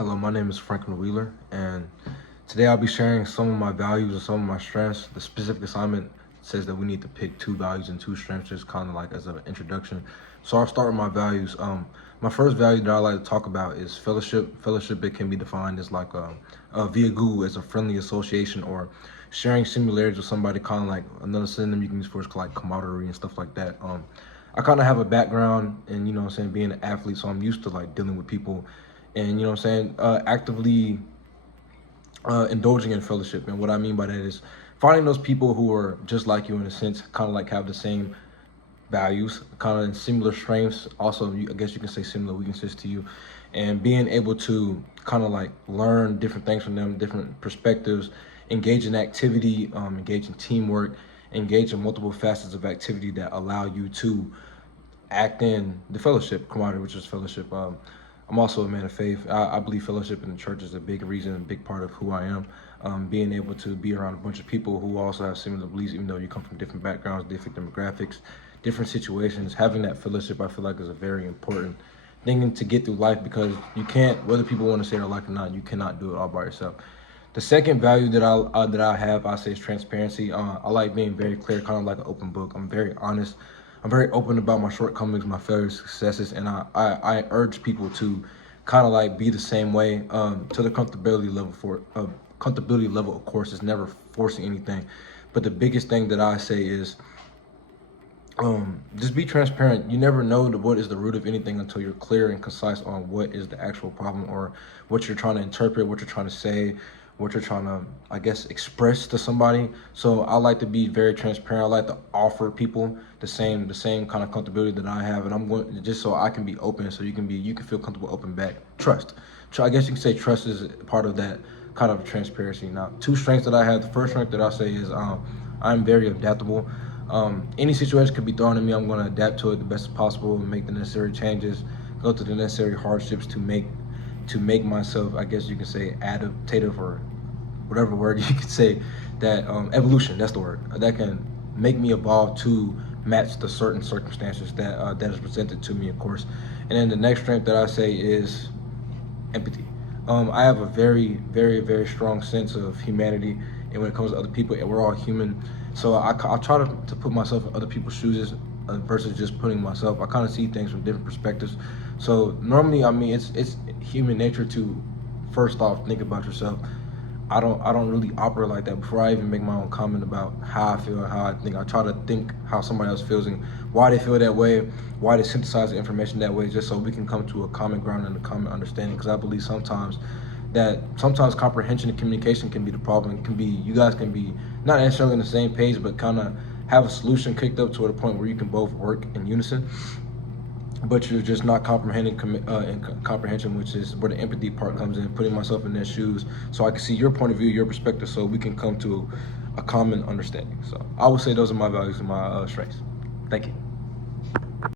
Hello, my name is Franklin Wheeler, and today I'll be sharing some of my values and some of my strengths. The specific assignment says that we need to pick two values and two strengths, just kind of like as an introduction. So I'll start with my values. My first value that I like to talk about is fellowship. Fellowship, it can be defined as like a viagu, as a friendly association, or sharing similarities with somebody, kind of like another synonym you can use for is like camaraderie and stuff like that. I kind of have a background in, being an athlete, so I'm used to like dealing with people and, actively indulging in fellowship. And what I mean by that is finding those people who are just like you in a sense, kind of like have the same values, kind of similar strengths. Also, I guess you can say similar weaknesses to you, and being able to kind of like learn different things from them, different perspectives, engage in activity, engage in teamwork, engage in multiple facets of activity that allow you to act in the fellowship camaraderie, which is fellowship. I'm also a man of faith. I believe fellowship in the church is a big reason, a big part of who I am. Being able to be around a bunch of people who also have similar beliefs, even though you come from different backgrounds, different demographics, different situations, having that fellowship, I feel like, is a very important thing to get through life, because you can't, whether people want to say it or like it or not, you cannot do it all by yourself. The second value that I have, I say, is transparency. I like being very clear, kind of like an open book. I'm very honest. I'm very open about my shortcomings, my failures, successes, and I urge people to kind of like be the same way, to the comfortability level. Comfortability level, of course, is never forcing anything, but the biggest thing that I say is just be transparent. You never know what is the root of anything until you're clear and concise on what is the actual problem, or what you're trying to interpret, what you're trying to say, what you're trying to, I guess, express to somebody. So I like to be very transparent. I like to offer people the same kind of comfortability that I have, and I'm going just so I can be open, so you can feel comfortable, open back. Trust. I guess you can say trust is part of that kind of transparency. Now, two strengths that I have. The first strength that I say is I'm very adaptable. Any situation could be thrown at me. I'm going to adapt to it the best possible and make the necessary changes, go through the necessary hardships to make myself, I guess you can say, adaptative, or whatever word you could say. That evolution, that's the word, that can make me evolve to match the certain circumstances that is presented to me, of course. And then the next strength that I say is empathy. I have a very, very, very strong sense of humanity, and when it comes to other people, and we're all human. So I try to put myself in other people's shoes, versus just putting myself. I kind of see things from different perspectives. So normally, I mean, it's human nature to first off think about yourself. I don't really operate like that. Before I even make my own comment about how I feel and how I think, I try to think how somebody else feels and why they feel that way, why they synthesize the information that way, just so we can come to a common ground and a common understanding. Because I believe sometimes comprehension and communication can be the problem. It can be, you guys can be not necessarily on the same page, but kind of have a solution kicked up to the point where you can both work in unison, but you're just not comprehending comprehension, which is where the empathy part comes in, putting myself in their shoes so I can see your point of view, your perspective, so we can come to a common understanding. So I would say those are my values and my strengths. Thank you.